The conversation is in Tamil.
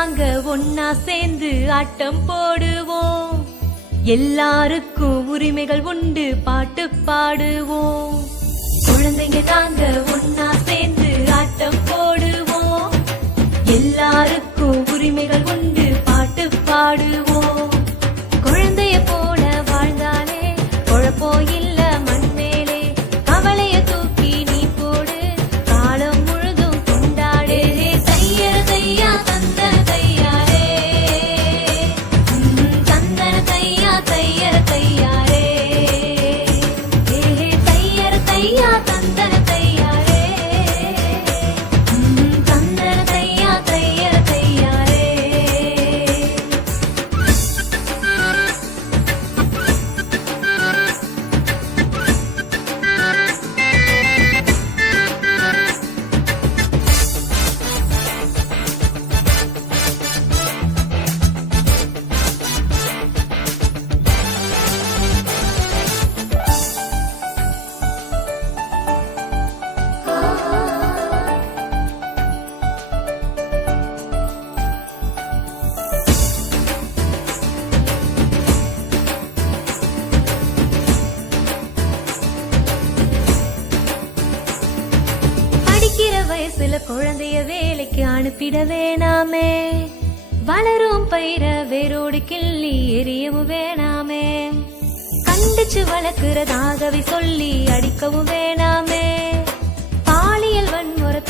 நாங்க ஒன்னா சேர்ந்து ஆட்டம் போடுவோம். எல்லாருக்கும் உரிமைகள் உண்டு, பாட்டு பாடுவோம். குழந்தைங்க நாங்க ஒன்னா சேர்ந்து ஆட்டம் போடுவோம். எல்லாருக்கும் உரிமைகள் உண்டு, பாட்டு பாடுவோம். குழந்தைய போல வாழ்ந்தாலே குழப்போ இல்ல மண் மேலே. கவலைய தூக்கி நீ போடு, காலம் முழுதும் கொண்டாடே. தையர தையா தந்தன தையாரே, தந்தன தையா தையர தையாரே. தையர தையா தந்தன தையாரே, தந்தன தையா தையர தையாரே. படிக்கிற வயசுல குழந்தைய வேலைக்கு அனுப்பிட வேணாமே. வளரும் பயிர வேரோடு கிள்ளி எரியவும் வேணாமே. கண்டிச்சு வளர்க்கிறதாகவே சொல்லி அடிக்கவும் வேணாமே. பாலியல் வன்முறை